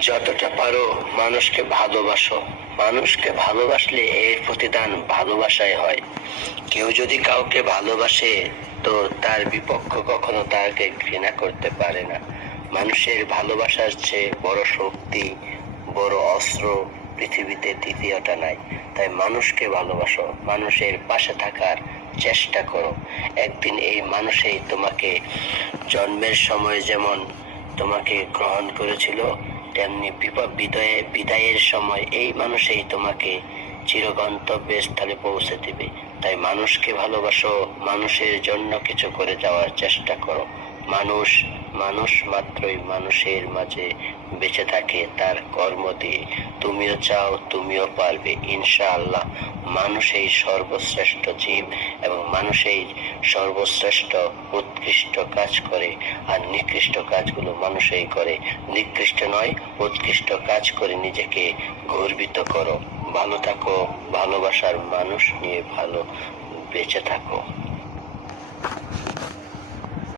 যতটা পারো মানুষকে ভালোবাসো। মানুষকে ভালোবাসলে এর প্রতিদান ভালোবাসায় হয়। কেউ যদি কাউকে ভালোবাসে তো তার বিপক্ষ কখনো তাকে ঘৃণা করতে পারে না। মানুষের ভালোবাসার চেয়ে বড় শক্তি, বড় অস্ত্র পৃথিবীতে দ্বিতীয়টা নাই। তাই মানুষকে ভালোবাসো, মানুষের পাশে থাকার চেষ্টা করো। একদিন এই মানুষই তোমাকে জন্মের সময় যেমন তোমাকে গ্রহণ করেছিল, তেমনি বিদায়ের সময় এই মানুষই তোমাকে চিরগন্তব্যের স্থলে পৌঁছে দিবে। তাই মানুষকে ভালোবাসো, মানুষের জন্য কিছু করে যাওয়ার চেষ্টা করো। মানুষ মানুষ মাত্রই মানুষের মাঝে বেঁচে থাকে তার কর্ম দিয়ে। তুমিও চাও, তুমিও পারবে ইনশাআল্লাহ। মানুষই সর্বশ্রেষ্ঠ জীব এবং মানুষই সর্বশ্রেষ্ঠ উৎকৃষ্ট কাজ করে, আর নিকৃষ্ট কাজগুলো মানুষই করে। নিকৃষ্ট নয়, উৎকৃষ্ট কাজ করে নিজেকে গর্বিত করো। ভালো থাকো, ভালোবাসার মানুষ নিয়ে ভালো বেঁচে থাকো।